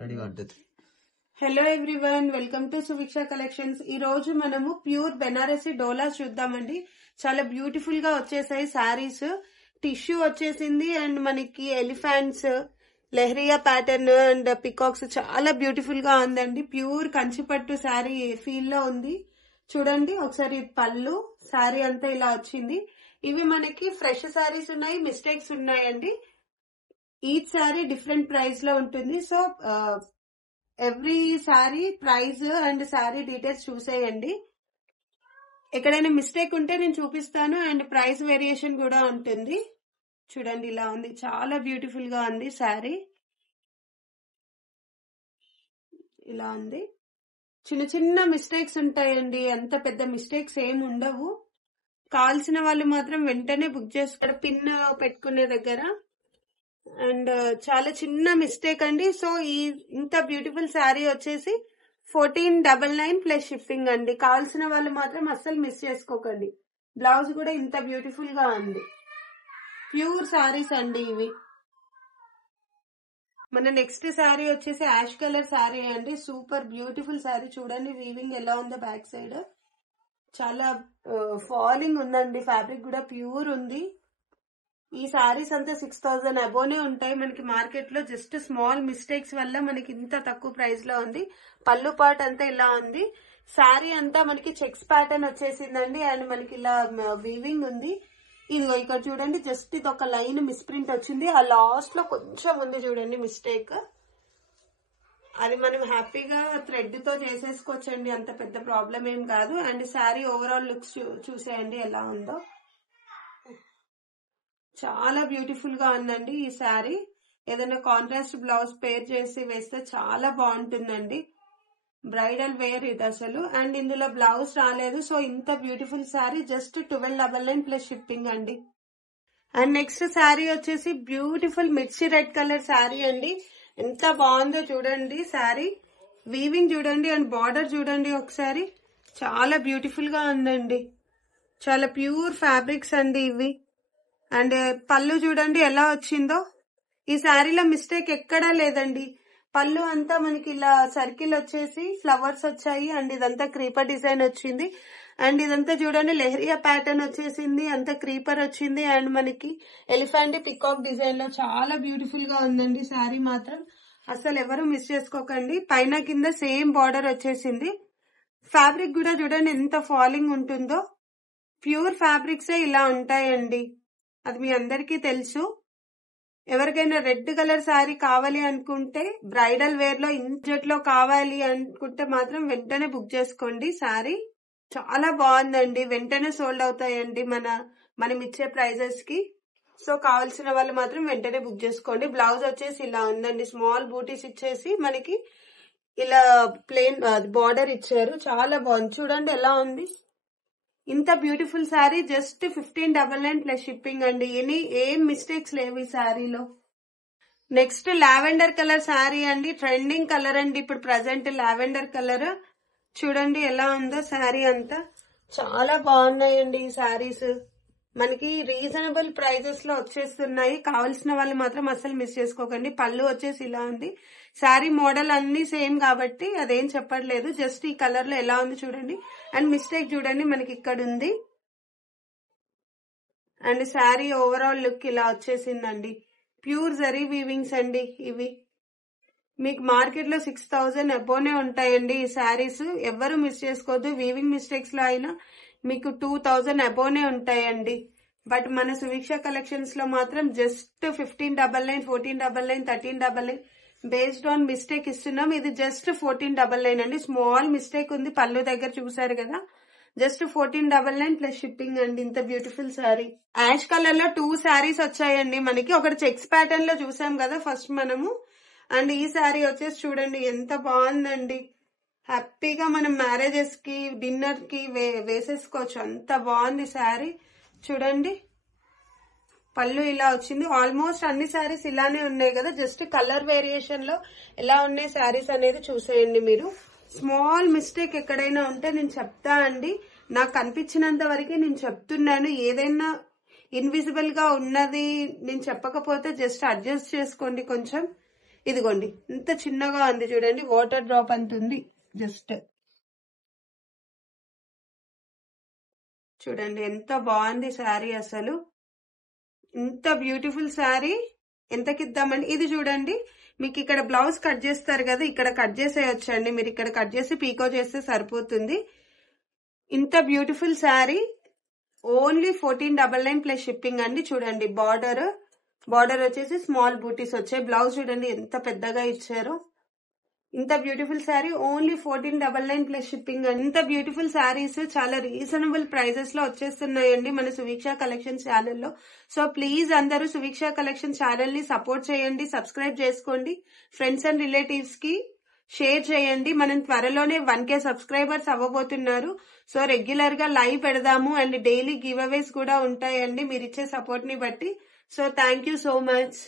రెడీగా ఉంటుంది. Hello everyone, welcome to Suviksha collections. ఈ రోజు మనము ప్యూర్ బెనారసి డోలాస్ చూద్దామండి. చాలా బ్యూటిఫుల్ గా వచ్చేసాయి శారీస్. టిష్యూ వచ్చేసింది అండ్ మనకి elephants, lehariya pattern and peacocks చాలా బ్యూటిఫుల్ గా ఉందండి. ప్యూర్ కంచిపట్టు శారీ ఫీల్ లో ఉంది. చూడండి ఒకసారి పళ్ళు, శారీ అంతా ఇలా వచ్చింది. ఇవి మనకి ఫ్రెష్ శారీస్ ఉన్నాయి, మిస్టేక్స్ ఉన్నాయండి. ఈచ్ శారీ డిఫరెంట్ ప్రైస్ లో ఉంటుంది. So every sari price and sari details చూసేయండి. ఎక్కడైనా మిస్టేక్ ఉంటే నేను చూపిస్తాను అండ్ ప్రైస్ వేరియేషన్ కూడా ఉంటుంది. చూడండి ఇలా ఉంది, చాలా బ్యూటిఫుల్ గా ఉంది శారీ. ఇలా ఉంది. చిన్న చిన్న మిస్టేక్స్ ఉంటాయండి, అంత పెద్ద మిస్టేక్స్ ఏమి ఉండవు. కావాల్సిన వాళ్ళు మాత్రం వెంటనే బుక్ చేసుకోండి. పిన్ పెట్టుకునే దగ్గర అండ్ చాలా చిన్న మిస్టేక్ అండి. సో ఇంత బ్యూటిఫుల్ శారీ వచ్చేసి 1499 ప్లస్ షిప్పింగ్ అండి. కావాల్సిన వాళ్ళు మాత్రం అస్సలు మిస్ చేసుకోకండి. బ్లౌజ్ కూడా ఇంత బ్యూటిఫుల్ గా ఉంది. ప్యూర్ శారీస్ అండి ఇవి. మన నెక్స్ట్ శారీ వచ్చేసి యాష్ కలర్ శారీ అండి. Super beautiful sari. చూడండి వీవింగ్ ఎలా ఉందో బ్యాక్ సైడ్. చాలా ఫాలింగ్ ఉందండి. ఫ్యాబ్రిక్ కూడా ప్యూర్ ఉంది. ఈ శారీస్ అంతా 6000 అబోనే ఉంటాయి మనకి మార్కెట్ లో. జస్ట్ స్మాల్ మిస్టేక్స్ వల్ల మనకి ఇంత తక్కువ ప్రైస్ లో ఉంది. పళ్ళు పార్ట్ అంతా ఇలా ఉంది. శారీ అంతా మనకి చెక్స్ ప్యాటర్న్ వచ్చేసిందండి అండ్ మనకి ఇలా వీవింగ్ ఉంది. ఇదిగో ఇక్కడ చూడండి, జస్ట్ ఇది ఒక లైన్ మిస్ప్రింట్ వచ్చింది. ఆ లాస్ట్ లో కొంచెం ఉంది చూడండి మిస్టేక్. అది మనం హ్యాపీగా థ్రెడ్ తో చేసేసుకోవచ్చండి, అంత పెద్ద ప్రాబ్లం ఏం కాదు. అండ్ శారీ ఓవరాల్ లుక్స్ చూసేయండి ఎలా ఉందో. చాలా బ్యూటిఫుల్ గా ఉందండి ఈ శారీ. ఏదైనా కాంట్రాస్ట్ బ్లౌజ్ పేర్ చేసి వేస్తే చాలా బాగుంటుందండి. బ్రైడల్ వేర్ ఇది అసలు. అండ్ ఇందులో బ్లౌజ్ రాలేదు. సో ఇంత beautiful sari just 1299 plus shipping అండి. అండ్ నెక్స్ట్ శారీ వచ్చేసి బ్యూటిఫుల్ మిర్చి రెడ్ కలర్ శారీ అండి. ఎంత బాగుందో చూడండి శారీ. వీవింగ్ చూడండి అండ్ బార్డర్ చూడండి ఒకసారి. చాలా బ్యూటిఫుల్ గా ఉందండి. చాలా ప్యూర్ ఫ్యాబ్రిక్స్ అండి ఇవి. అండ్ పళ్ళు చూడండి ఎలా వచ్చిందో. ఈ శారీలో మిస్టేక్ ఎక్కడా లేదండి. పళ్ళు అంతా మనకి ఇలా సర్కిల్ వచ్చేసి ఫ్లవర్స్ వచ్చాయి అండ్ ఇదంతా క్రీపర్ డిజైన్ వచ్చింది. అండ్ ఇదంతా చూడండి లెహరియా ప్యాటర్న్ వచ్చేసింది, అంతా క్రీపర్ వచ్చింది అండ్ మనకి ఎలిఫెంట్ పికాక్ డిజైన్ లో చాలా బ్యూటిఫుల్ గా ఉందండి శారీ మాత్రం. అసలు ఎవరు మిస్ చేసుకోకండి. పైన కింద సేమ్ బార్డర్ వచ్చేసింది. ఫ్యాబ్రిక్ కూడా చూడండి ఎంత ఫాలింగ్ ఉంటుందో. ప్యూర్ ఫ్యాబ్రిక్సే ఇలా ఉంటాయండి, అది మీ అందరికీ తెలుసు. ఎవరికైనా రెడ్ కలర్ శారీ కావాలి అనుకుంటే, బ్రైడల్ వేర్ లో ఇంజెట్ లో కావాలి అనుకుంటే మాత్రం వెంటనే బుక్ చేసుకోండి. శారీ చాలా బాగుందండి. వెంటనే సోల్డ్ అవుతాయండి మనం ఇచ్చే ప్రైజెస్ కి. సో కావాల్సిన వాళ్ళు మాత్రం వెంటనే బుక్ చేసుకోండి. బ్లౌజ్ వచ్చేసి ఇలా ఉందండి. స్మాల్ బూటీస్ ఇచ్చేసి మనకి ఇలా ప్లెయిన్ బార్డర్ ఇచ్చారు. చాలా బాగుంది. చూడండి ఎలా ఉంది. ఇంత beautiful sari just 1599 plus shipping అండి. ఏం మిస్టేక్స్ లేవు ఈ శారీలో. నెక్స్ట్ లావెండర్ కలర్ శారీ అండి. ట్రెండింగ్ కలర్ అండి ఇప్పుడు ప్రజెంట్ లావెండర్ కలర్. చూడండి ఎలా ఉందో శారీ అంతా. చాలా బాగున్నాయండి ఈ శారీస్. మనకి రీజనబుల్ ప్రైజెస్ లో వచ్చేస్తున్నాయి. కావాల్సిన వాళ్ళు మాత్రం అస్సలు మిస్ చేసుకోకండి. పళ్ళు వచ్చేసి ఇలా ఉంది. శారీ మోడల్ అన్ని సేమ్ కాబట్టి అదేం చెప్పట్లేదు. జస్ట్ ఈ కలర్ లో ఎలా ఉంది చూడండి. అండ్ మిస్టేక్ చూడండి మనకి ఇక్కడ ఉంది. అండ్ శారీ ఓవరాల్ లుక్ ఇలా వచ్చేసిందండి. ప్యూర్ జరీ వీవింగ్స్ అండి ఇవి. మీకు మార్కెట్ లో 6000 అబోనే ఉంటాయండి ఈ శారీస్. ఎవరు మిస్ చేసుకోవద్దు. వీవింగ్ మిస్టేక్స్ లో అయినా మీకు 2000 అబోనే ఉంటాయండి. బట్ మన సువిక్ష కలెక్షన్స్ లో మాత్రం జస్ట్ 1599, 1499, 1399 బేస్డ్ ఆన్ మిస్టేక్ ఇస్తున్నాం. ఇది జస్ట్ 1499 అండి. స్మాల్ మిస్టేక్ ఉంది పళ్ళు దగ్గర, చూసారు కదా. జస్ట్ 1499 ప్లస్ షిప్పింగ్ అండి. ఇంత బ్యూటిఫుల్ శారీ. యాష్ కలర్ లో 2 శారీస్ వచ్చాయండి మనకి. ఒకటి చెక్స్ ప్యాటర్న్ లో చూసాం కదా ఫస్ట్ మనము. అండ్ ఈ శారీ వచ్చేసి చూడండి ఎంత బాగుందండి. హ్యాపీగా మనం మ్యారేజెస్ కి, డిన్నర్ కి వేసేసుకోవచ్చు. అంత బాగుంది శారీ. చూడండి పళ్ళు ఇలా వచ్చింది. ఆల్మోస్ట్ అన్ని శారీస్ ఇలానే ఉన్నాయి కదా. జస్ట్ కలర్ వేరియేషన్ లో ఎలా ఉన్నాయి శారీస్ అనేది చూసేయండి మీరు. స్మాల్ మిస్టేక్ ఎక్కడైనా ఉంటే నేను చెప్తా అండి. నాకు కనిపించినంత వరకు నేను చెప్తున్నాను. ఏదైనా ఇన్విజిబుల్ గా ఉన్నది నేను చెప్పకపోతే జస్ట్ అడ్జస్ట్ చేసుకోండి కొంచెం. ఇదిగోండి ఇంత చిన్నగా ఉంది చూడండి, వాటర్ డ్రాప్ అంత ఉంది జస్ట్. చూడండి ఎంత బాగుంది శారీ, అసలు ఇంత బ్యూటిఫుల్ శారీ ఎంతకి ఇద్దామండి. ఇది చూడండి, మీకు ఇక్కడ బ్లౌజ్ కట్ చేస్తారు కదా, ఇక్కడ కట్ చేసేయొచ్చండి. మీరు ఇక్కడ కట్ చేసి పీకో చేస్తే సరిపోతుంది. ఇంత beautiful sari only 1499 plus shipping అండి. చూడండి బార్డర్ వచ్చేసి స్మాల్ బూటీస్ వచ్చాయి. బ్లౌజ్ చూడండి ఎంత పెద్దగా ఇచ్చారు. ఇంత beautiful sari only 1499 plus shipping అండి. ఇంత బ్యూటిఫుల్ శారీస్ చాలా రీజనబుల్ ప్రైజెస్ లో వచ్చేస్తున్నాయండి మన సువీక్ష కలెక్షన్ ఛానల్లో. సో ప్లీజ్ అందరూ సువీక్ష కలెక్షన్ ఛానల్ ని సపోర్ట్ చేయండి, సబ్స్క్రైబ్ చేసుకోండి, ఫ్రెండ్స్ అండ్ రిలేటివ్స్ కి షేర్ చేయండి. మనం త్వరలోనే 1K సబ్స్క్రైబర్స్ అవ్వబోతున్నారు. సో రెగ్యులర్ గా లైవ్ పెడదాము అండ్ డైలీ గివ్ అవేస్ కూడా ఉంటాయండి మీరు ఇచ్చే సపోర్ట్ ని బట్టి. So thank you so much.